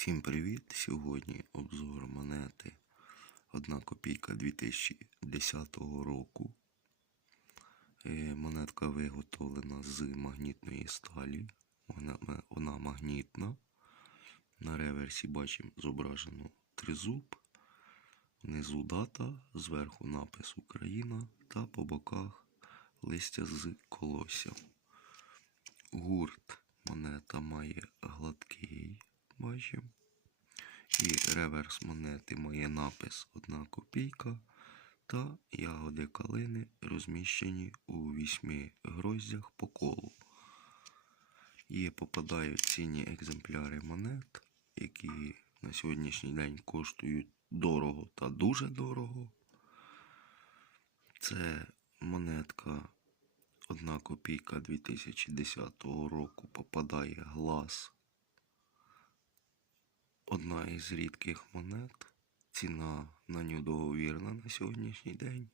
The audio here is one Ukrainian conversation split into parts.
Всім привіт! Сьогодні обзор монети 1 копійка 2010 року. Е, Монетка виготовлена з магнітної сталі. Вона, вона магнітна. На реверсі бачимо зображено тризуб. Внизу дата, зверху напис Україна та по боках листя з колоссям. Гурт монета має гладкий, бачимо. І реверс монети має напис 1 копійка та ягоди калини розміщені у вісьми гроздях по колу. Є попадають цінні екземпляри монет, які на сьогоднішній день коштують дорого та дуже дорого. Це монетка 1 копійка 2010 року попадає глаз. Одна із рідких монет. Ціна на нього договірна на сьогоднішній день.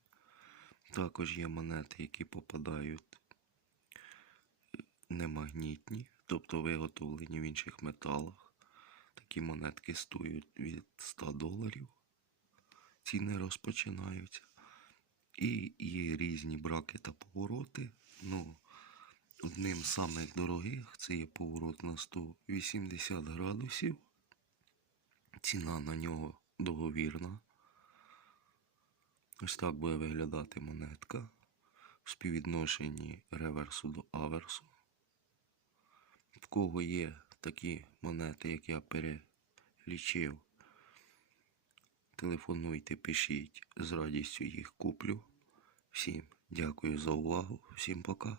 Також є монети, які попадають немагнітні, тобто виготовлені в інших металах. Такі монетки стоять від 100 доларів. Ціни розпочинаються. І є різні браки та повороти. Ну, одним з самих дорогих це є поворот на 180 градусів. Ціна на нього договірна. Ось так буде виглядати монетка в співвідношенні реверсу до аверсу. В кого є такі монети, як я перелічив, телефонуйте, пишіть, з радістю їх куплю. Всім дякую за увагу, всім пока.